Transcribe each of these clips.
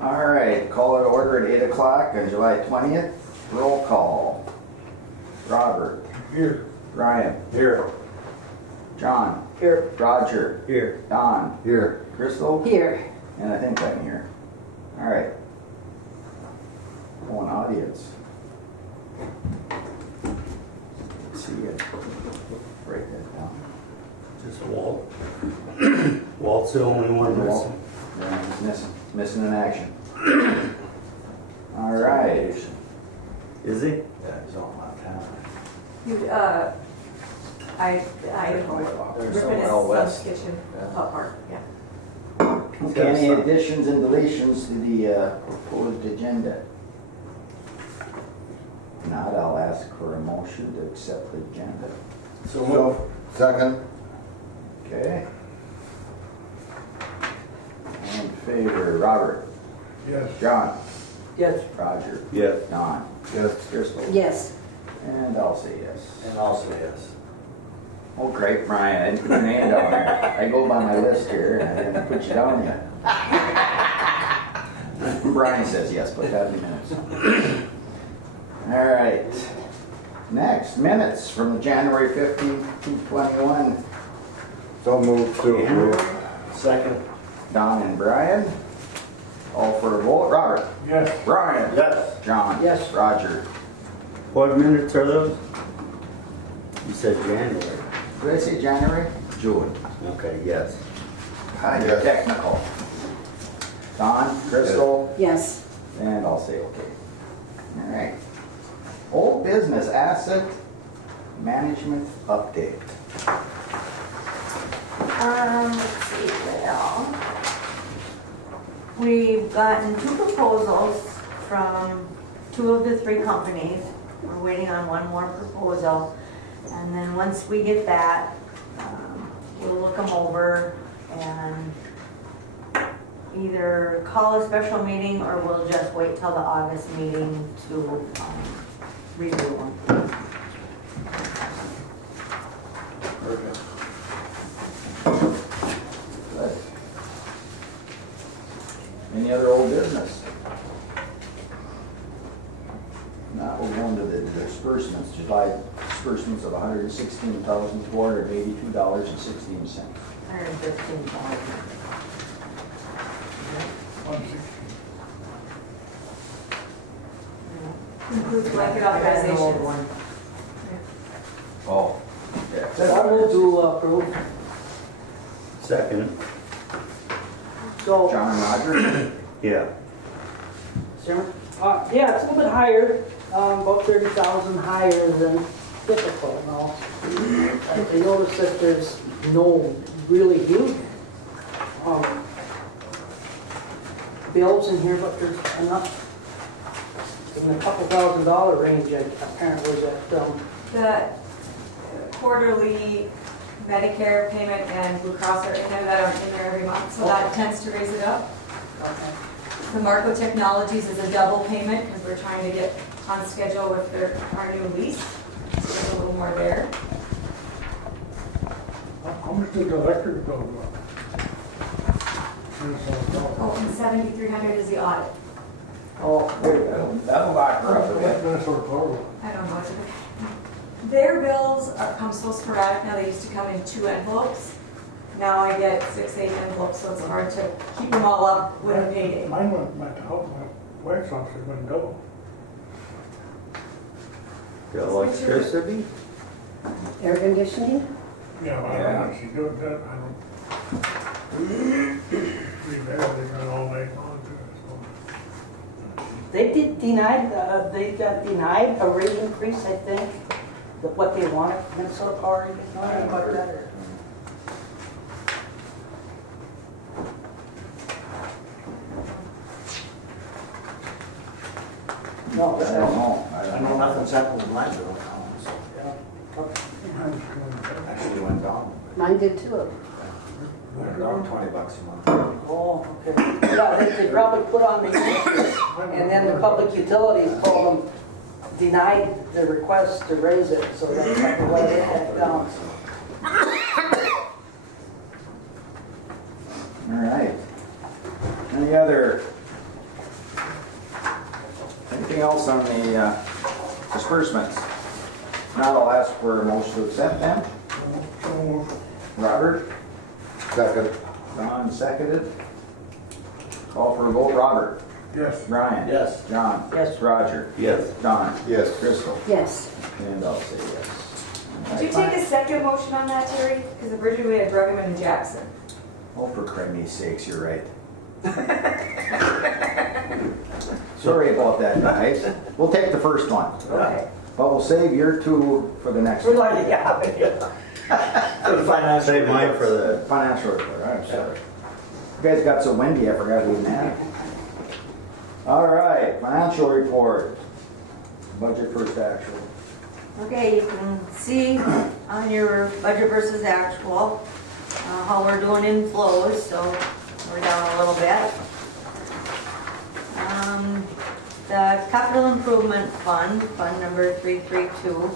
All right, call it order at 8 o'clock on July 20th. Roll call. Robert. Here. Ryan. Here. John. Here. Roger. Here. Don. Here. Crystal. Here. And I think I'm here. All right. Oh, an audience. Let's see it. Write that down. Just Walt. Walt's the only one missing. Yeah, he's missing in action. All right. Is he? Yeah, he's on my town. You, There's Ripping somewhere his out west. son's kitchen Yeah. apart, yeah. Okay, any additions and deletions to the proposed agenda? If not, I'll ask for a motion to accept the agenda. So move. Second. Okay. All in favor, Robert, Yes. John, Yes. Roger, Yes. Don, Yes. Crystal, Yes. and I'll say yes. And also yes. Oh, great, Brian, I didn't put your name down there. I go by my list here, and I didn't put you down yet. Brian says yes, put that in the minutes. All right. Next, minutes from the January 15th, 2021. So move to approve. Second. Don and Brian. All for a vote. Robert. Yes. Brian. Yes. John. Yes. Roger. What minutes are those? You said January. Did I say January? June. Okay, yes. Kind of Yes. technical. Don, Crystal, Yes. and I'll say okay. All right. Old business asset management update. Let's see, well, we've gotten 2 proposals from 2 of the 3 companies. We're waiting on 1 more proposal. And then once we get that, we'll look them over and either call a special meeting or we'll just wait till the August meeting to review them. Okay. Good. Any other old business? Now we'll go into the disbursements. July disbursements of $116,482.16. $115,000. Includes blanket authorization. Oh. Yeah. I will to approve. Second. So, John and Roger? Yeah. Sarah? Yeah, it's a little bit higher, about 30,000 higher than typical now. I noticed that there's no really huge bills in here, but there's enough in the couple $1,000 range apparently that, The quarterly Medicare payment and Blue Cross are in there that aren't in there every month, so that tends to raise it up. okay. The Marco Technologies is a double payment because we're trying to get on schedule with our new lease. So there's a little more there. How much did the electric bill go up? Oh, and 7,300 is the audit. Oh, there you go. That'll lock her up a bit. That's what total. I don't know. Their bills come so sporadic now. They used to come in 2 envelopes. Now I get 6, 8 envelopes, so it's hard to keep them all up with a payday. Mine went, my wife's office went double. The electricity? Air conditioning? Yeah, I don't know what she doing that, I don't. Pretty bad, they run all night long too, They got denied a rate increase, I think, what they wanted, Minnesota Power, you know anything about that? Or? No, I don't know. I know nothing's happened with my bill. so. Actually went down. Mine did too. Went down $20 a month. Oh, okay. Yeah, they probably put on the, and then the public utilities told them, denied the request to raise it, so that's probably why they had it down. All right. Any other Anything else on the disbursements? Now I'll ask for a motion to accept them. So, Robert? Second. Don seconded. Call for a vote. Robert? yes. Brian? Yes. John? Yes. Roger? Yes. Don? Yes. Crystal? Yes. And I'll say yes. Did you take a second motion on that, Terry? Because originally we had Druggman and Jackson. Oh, for criminy sakes, you're right. Sorry about that, guys. We'll take the first one, Okay. but we'll save your two for the next one. Save mine for the, Financial report, I'm sorry. You guys got so windy, I forgot we even had it. All right, financial report. Budget first actual. Okay, you can see on your budget versus actual, how we're doing in flows, so we're down a little bit. The capital improvement fund, fund number 332,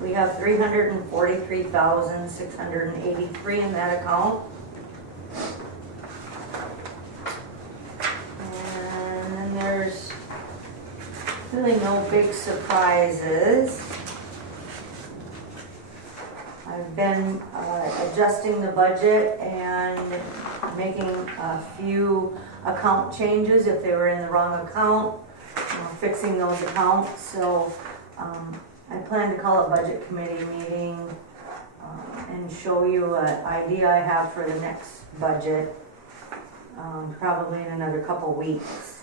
we have 343,683 in that account. And then there's really no big surprises. I've been adjusting the budget and making a few account changes if they were in the wrong account, fixing those accounts. So I plan to call a budget committee meeting and show you an idea I have for the next budget, probably in another couple weeks.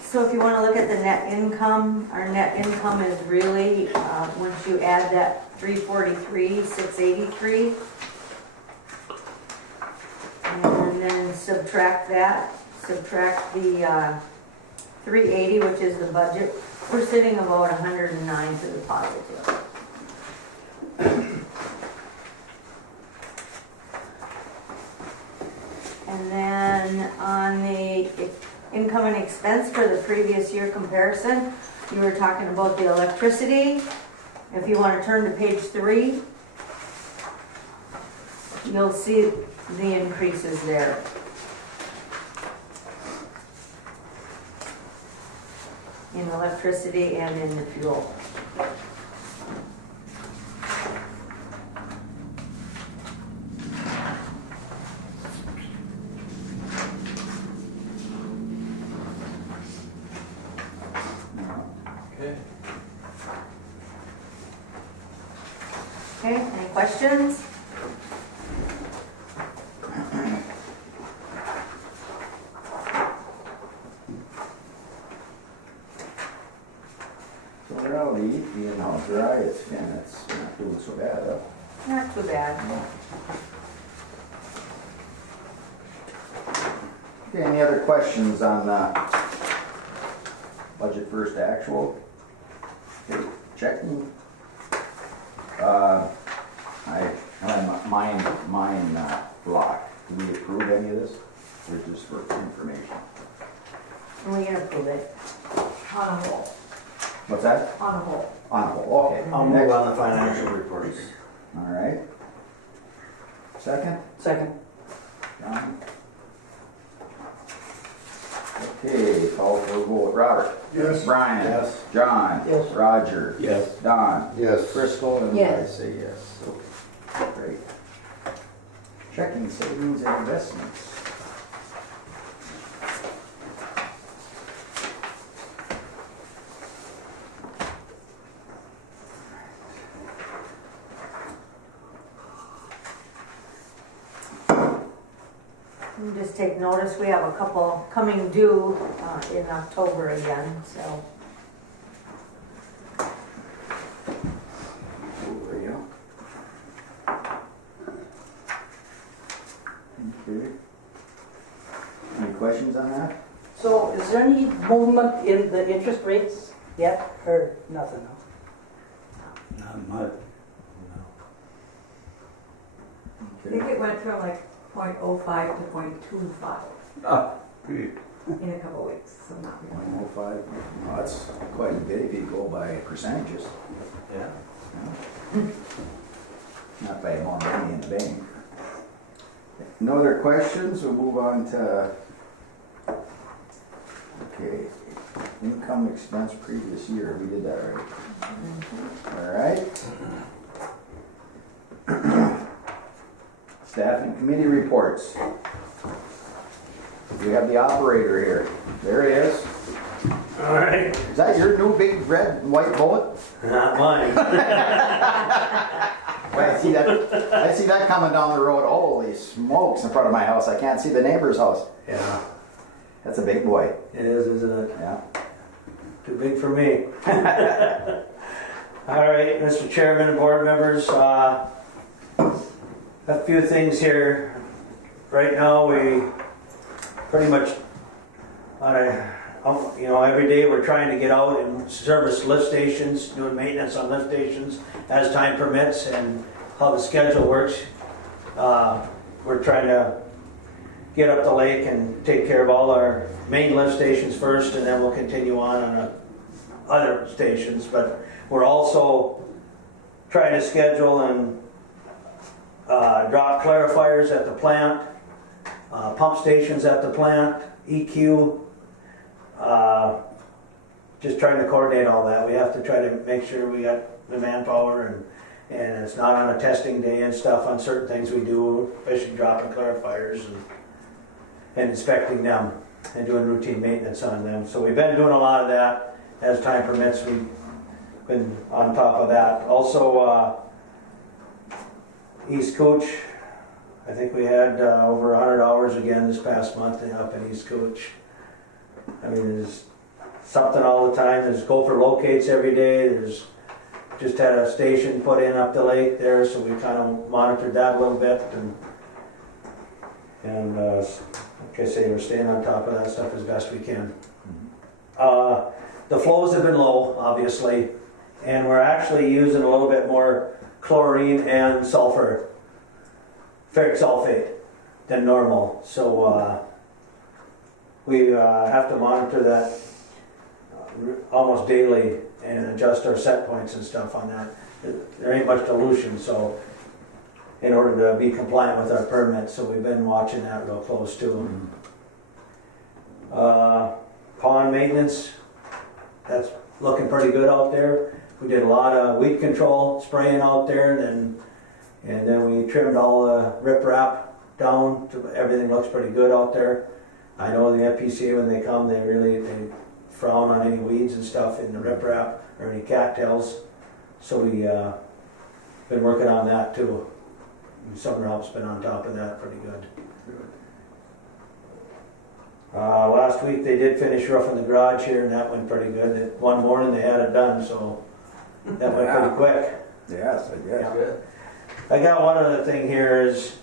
So if you want to look at the net income, our net income is really, once you add that 343,683, and then subtract that, subtract the 380, which is the budget, we're sitting about 109 to the positive. And then on the income and expense for the previous year comparison, you were talking about the electricity. If you want to turn to page 3, you'll see the increases there. In electricity and in the fuel. Okay. Okay, any questions? So they're out to eat, being how dry it's been, it's not doing so bad, huh? Not too bad. Okay, any other questions on budget first actual? Okay, checking. Mine block. Do we approve any of this? Or just for information? And we can approve it. On a whole. What's that? On a whole. On hold, okay. I'll move on the financial reports. All right. Second? Second. John? Okay, call for a vote. Robert? Yes. Brian? Yes. John? Yes. Roger? yes. Don? Yes. Crystal? And I Yes. say yes. Okay, great. Checking savings and investments. And just take notice, we have a couple coming due in October again, so. Over you. Okay. Any questions on that? So is there any movement in the interest rates yet, or nothing? Not much. I think it went from like 0.05 to 0.25 Ah, great. in a couple weeks, so not really. 105. Well, that's quite a bit if you go by percentages. Yeah. Yeah. Not by more money in the bank. No other questions? We'll move on to, okay, income expense previous year, we did that already. All right. Staff and committee reports. We have the operator here. There he is. All right. Is that your new big red and white bullet? Not mine. Wait, I see that coming down the road. Holy smokes, in front of my house. I can't see the neighbor's house. Yeah, That's a big boy. it is, isn't it? Yeah. Too big for me. All right, Mr. Chairman and board members, a few things here. Right now, we pretty much every day we're trying to get out and service lift stations, doing maintenance on lift stations as time permits, and how the schedule works. We're trying to get up the lake and take care of all our main lift stations first, and then we'll continue on other stations. But we're also trying to schedule and drop clarifiers at the plant, pump stations at the plant, EQ. Just trying to coordinate all that. We have to try to make sure we got the manpower and it's not on a testing day and stuff on certain things we do, especially dropping clarifiers and inspecting them and doing routine maintenance on them. So we've been doing a lot of that as time permits. We've been on top of that. Also, East Coach, I think we had over 100 hours again this past month up in East Coach. I mean, there's something all the time. There's gopher locates every day. There's just had a station put in up the lake there, so we kind of monitored that a little bit. And like I say, we're staying on top of that stuff as best we can. The flows have been low, obviously, and we're actually using a little bit more chlorine and sulfur, ferric sulfate, than normal. So we have to monitor that almost daily and adjust our set points and stuff on that. There ain't much dilution, so in order to be compliant with our permit, so we've been watching that real close too. Pond maintenance, that's looking pretty good out there. We did a lot of weed control spraying out there, and then we trimmed all the riprap down. Everything looks pretty good out there. I know the FPCA, when they come, they frown on any weeds and stuff in the riprap or any cattails. So we been working on that too. Summer help's been on top of that pretty good. Last week they did finish roofing the garage here, and that went pretty good. One morning they had it done, so that went pretty quick. Yes, I guess. Yeah. Good. I got one other thing here is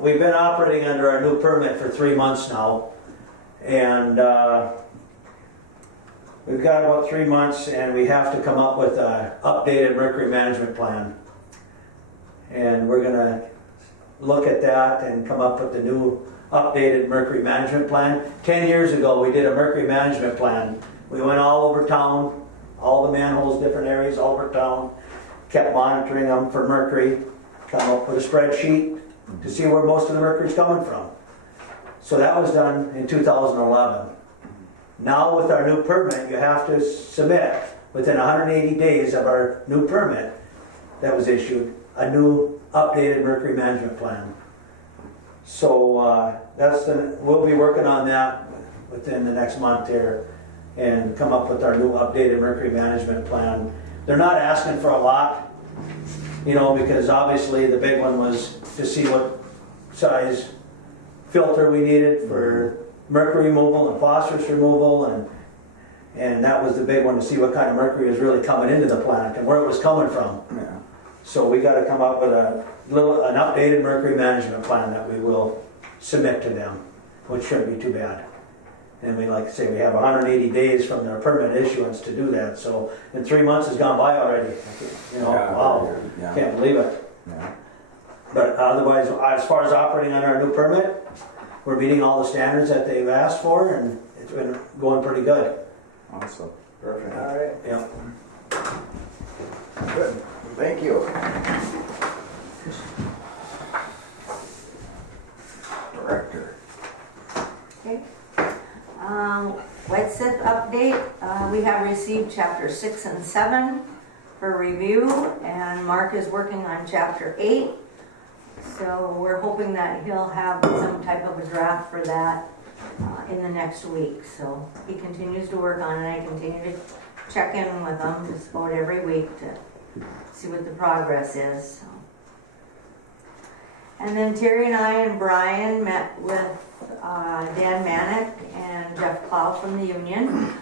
we've been operating under our new permit for 3 months now, and we've got about 3 months, and we have to come up with an updated mercury management plan. And we're gonna look at that and come up with the new updated mercury management plan. 10 years ago, we did a mercury management plan. We went all over town, all the manholes, different areas all over town, kept monitoring them for mercury, come up with a spreadsheet to see where most of the mercury's coming from. So that was done in 2011. Now with our new permit, you have to submit within 180 days of our new permit that was issued, a new updated mercury management plan. So we'll be working on that within the next month here and come up with our new updated mercury management plan. They're not asking for a lot, because obviously the big one was to see what size filter we needed for mercury removal and phosphorus removal, and that was the big one, to see what kind of mercury is really coming into the plant and where it was coming from. Yeah. So we got to come up with an updated mercury management plan that we will submit to them, which shouldn't be too bad. And we like to say we have 180 days from their permit issuance to do that. So, and 3 months has gone by already. Wow, Yeah. can't believe it. Yeah. But otherwise, as far as operating under our new permit, we're meeting all the standards that they've asked for, and it's been going pretty good. Awesome. Perfect. All right. Yeah. Good. Thank you. Director. Okay. Wet SIP update, we have received chapter 6 and 7 for review, and Mark is working on chapter 8. So we're hoping that he'll have some type of a draft for that in the next week. So he continues to work on it. I continue to check in with him just about every week to see what the progress is. So. And then Terry and I and Brian met with Dan Manick and Jeff Plow from the union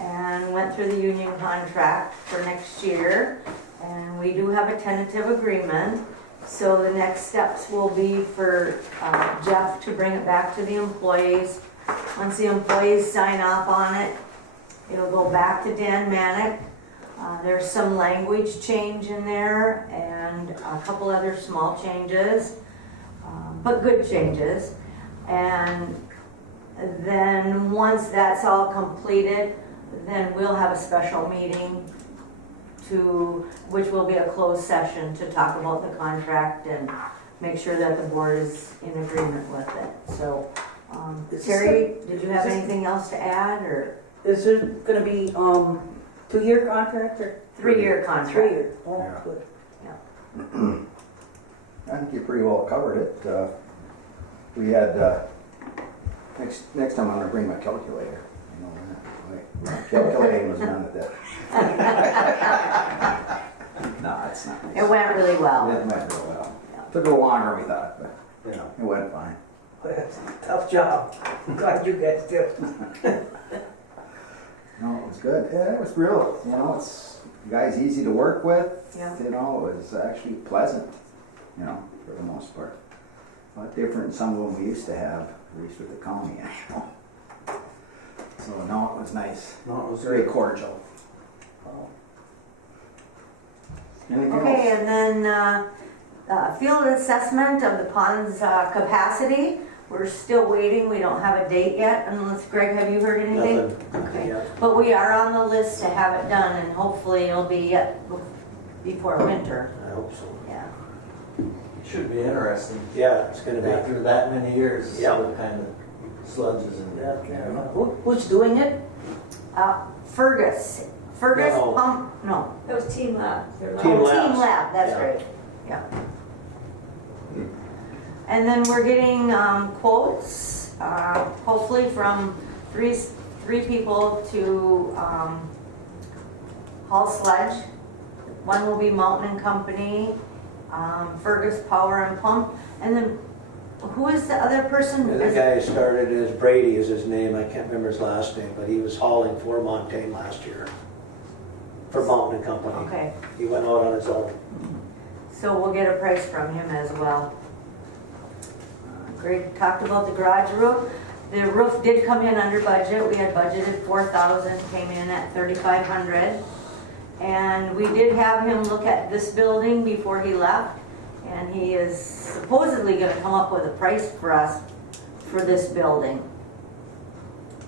and went through the union contract for next year. And we do have a tentative agreement. So the next steps will be for Jeff to bring it back to the employees. Once the employees sign off on it, it'll go back to Dan Manick. There's some language change in there and a couple other small changes, but good changes. And then once that's all completed, then we'll have a special meeting which will be a closed session to talk about the contract and make sure that the board is in agreement with it. So, Terry, did you have anything else to add, or? Is it gonna be, 2-year contract or? 3-year contract. 3 years, oh, Yeah. good. I think you pretty well covered it. We had, next time I'm gonna bring my calculator. You know, my calculating was none of that. No, it's not. It went really well. It went real well. Took a little longer than we thought, but You know, it went fine. That's a tough job. I'm glad you guys did it. No, it was good. Yeah, it was real. You know, it's the guy's easy to work with. Yeah. You know, it was actually pleasant. You know, for the most part. A lot different than some of them we used to have, at least with the county. You know. So no, it was nice. no, it was Very good. cordial. Anything Okay, else? and then field assessment of the pond's capacity. We're still waiting. We don't have a date yet. Unless, Greg, have you heard anything? Nothing. Okay. Yeah. But we are on the list to have it done, and hopefully it'll be before winter. I hope so. Yeah. Should be interesting. Yeah, it's gonna be. After that many years, Yeah. what kind of sludges and. Who's doing it? Fergus. Fergus No. Pump. No. That was Team Lab. Team Oh, Labs. Team Lab. That's Yeah. right. Yeah. And then we're getting quotes, hopefully from three people to haul sludge. One will be Mountain and Company, Fergus Power and Pump, and then who is the other person? The other guy started as Brady is his name. I can't remember his last name, but he was hauling for Montaigne last year for Mountain and Company. Okay, He went out on his own. so we'll get a price from him as well. Greg talked about the garage roof. The roof did come in under budget. We had budgeted 4,000, came in at 3,500. And we did have him look at this building before he left, and he is supposedly gonna come up with a price for us for this building.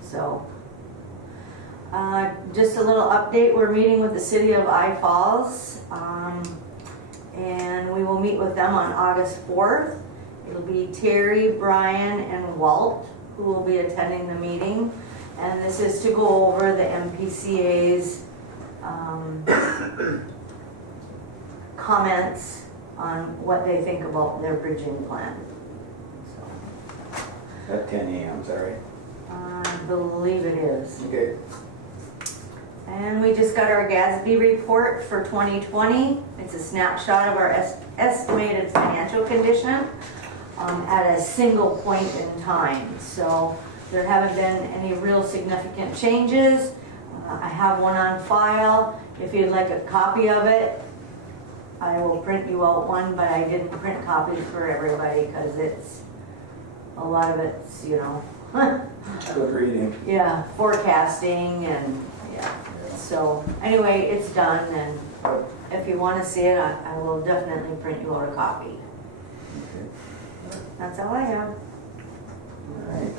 So, just a little update, we're meeting with the city of I Falls, and we will meet with them on August 4th. It'll be Terry, Brian, and Walt who will be attending the meeting. And this is to go over the MPCA's comments on what they think about their bridging plan. So, At 10 a.m., is that right? I believe it is. Okay. And we just got our GASB report for 2020. It's a snapshot of our estimated financial condition at a single point in time. So there haven't been any real significant changes. I have one on file. If you'd like a copy of it, I will print you out one, but I didn't print copies for everybody because a lot of it's, you know, Good reading. yeah, forecasting and, yeah. So, anyway, it's done, and if you want to see it, I will definitely print you out a copy. Okay. That's all I have. All right.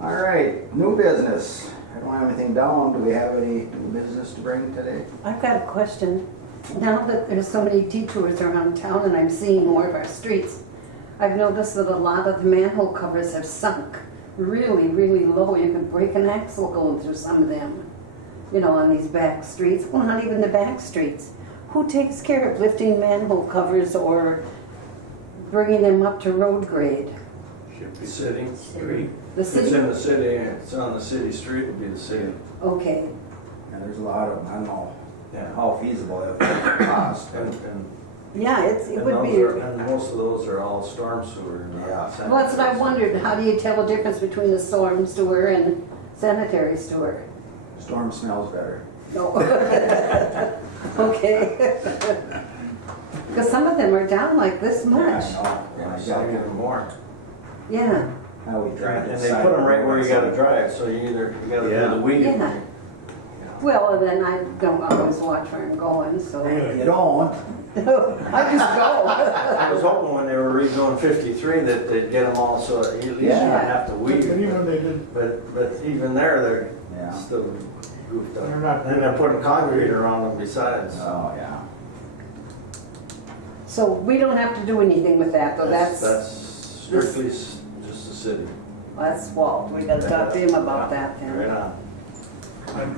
All right, new business. I don't have anything down. Do we have any new business to bring today? I've got a question. Now that there's so many detours around town and I'm seeing more of our streets, I've noticed that a lot of the manhole covers have sunk really, really low. You could break an axle going through some of them, you know, on these back streets. Well, not even the back streets. Who takes care of lifting manhole covers or bringing them up to road grade? Should be city, street. The If it's city? in the city, it's on the city street, it'd be the city. Okay. And there's a lot of them, I don't know Yeah. how feasible it would cost, but Yeah, it and would those be. are- and most of those are all storm sewer. not Yeah. sanitary. Well, that's what I wondered. How do you tell the difference between the storm sewer and sanitary sewer? storm smells better. No. Okay. Because some of them are down like this much. Yeah, I know. Yeah, Yeah, some even more. Yeah. how we drive And they put them right where you gotta drive, so you gotta Yeah. do the weed. Yeah. Well, and then I don't always watch where I'm going, so. You don't. I just go. I was hoping when they were redoing 53 that they'd get them all so at least you Yeah. don't have to And weed. even they did, But even there, they're Yeah. still goofed they're up. not. And they're putting concrete around them besides. Oh, yeah. So we don't have to do anything with that, though. That's That's strictly just the city. Walt. We gotta talk to him about that Right then. on.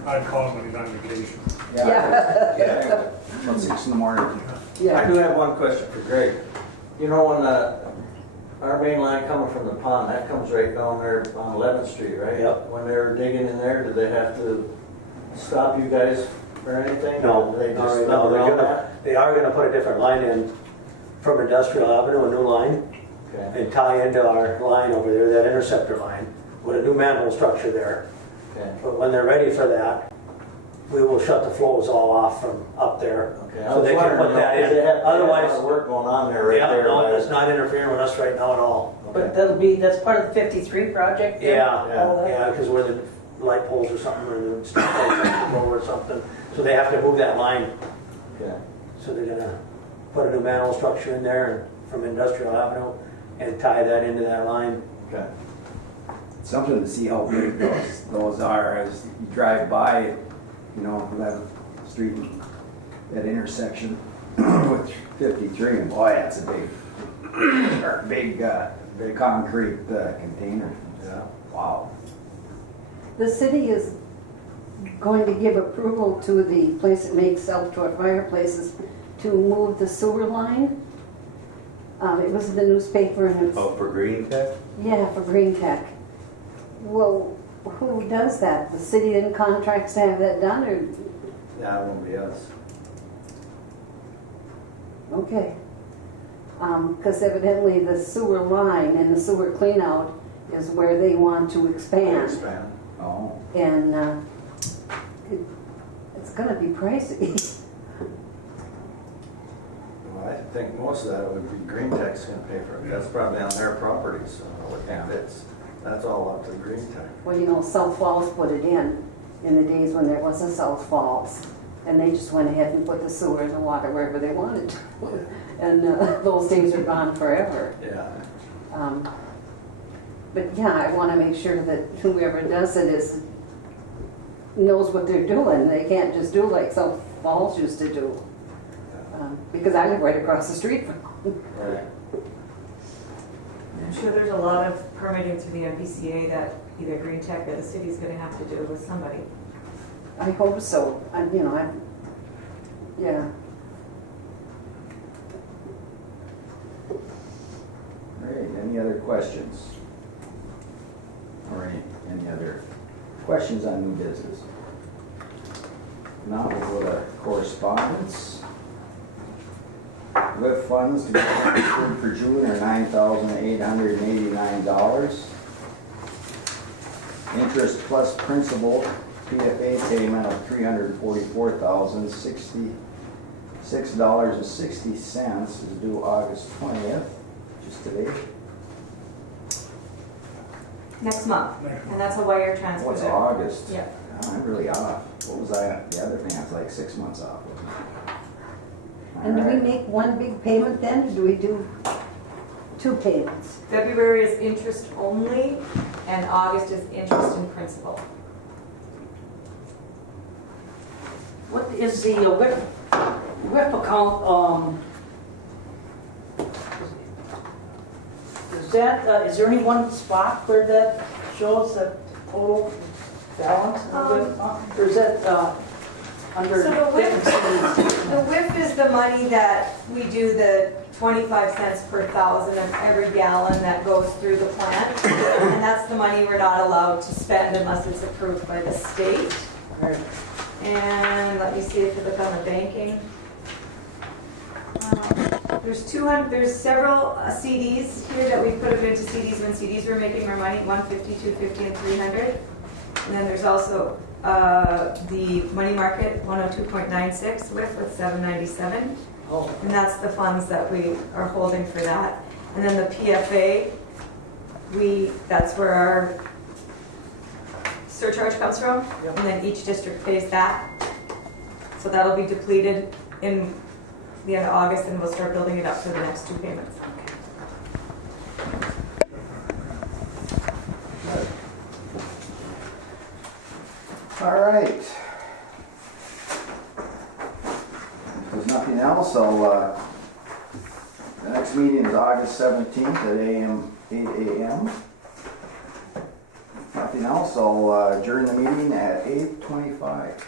I'd call him when he's on vacation. Yeah. Yeah. About 6 in the morning. I Yeah. do have one question for Greg. You know, when our main line coming from the pond, that comes right down there on 11th Street, right? Yep. When they were digging in there, did they have to stop you guys for anything? No, Or did they no, just no, dump they're around gonna, that? they are gonna put a different line in from Industrial Avenue, a new line, Okay, and tie into our line over there, that interceptor line, with a new manhole structure there. okay, But when they're ready for that, we will shut the flows all off from up there. okay. I So was they can wondering, put that because in. they have a lot Otherwise, of work going on there right yeah, there. no, by- it's not interfering with us right now at all. But that's part of the 53 project? Yeah, All that? yeah, because where the light poles or something, or the stuff or something, so they have to move that line. Okay, So they're gonna put a new manhole structure in there and from Industrial Avenue and tie that into that line. okay. Something to see how big those are as you drive by, you know, 11th Street, that intersection with 53, and boy, that's a big concrete container. Yeah. Wow. The city is going to give approval to the place that makes self-taught fireplaces to move the sewer line. It was in the newspaper and it's, Oh, for green tech? yeah, for Green Tech. Well, who does that? The city didn't contract to have that done, or, Yeah, it won't be us. okay. Because evidently the sewer line and the sewer cleanout is where they want to expand. Expand. Oh, And it's gonna be pricey. Well, I think most of that would be Green Tech's gonna pay for it. That's probably on their property, so I would think that's all up to Green Tech. Well, you know, South Falls put it in the days when there was a South Falls. And they just went ahead and put the sewer and the water wherever they wanted to. And those days are gone forever. Yeah. But yeah, I want to make sure that whoever does it knows what they're doing. They can't just do like South Falls used to do. Because I live right across the street from them. Right. I'm sure there's a lot of permitting through the MPCA that either Green Tech or the city's gonna have to do with somebody. I hope so. Yeah. all right, any other questions? Or any other questions on new business? Now we'll go to correspondence. WIF funds to be transferred for June are $9,889. Interest plus principal PFA payment of $344,066.60 is due August 20th, just today. Next month, and that's a wire transfer. What's there. August? Yeah. Oh, I'm really off. What was I, the other thing, I was like 6 months off. And do we Alright. make one big payment then, or do we do two payments? February is interest only, and August is interest and principal. What is the WIP account, Is that, is there any one spot where that shows the total balance? Or is that under So the different cities? The WIF is the money that we do the 25 cents per thousand of every gallon that goes through the plant. And that's the money we're not allowed to spend unless it's approved by the state. Right. And let me see if you look on the banking. There's several CDs here that we put into CDs when CDs were making more money, 150, 250, and 300. And then there's also the money market, 102.96 with 797. Oh, And that's the funds that we are holding for that. And then the PFA, that's where our surcharge comes from. Yep. And then each district pays that. So that'll be depleted in the end of August, and we'll start building it up for the next 2 payments. All right. If there's nothing else, the next meeting is August 17th at 8 a.m. Nothing else, I'll adjourn the meeting at 8:25.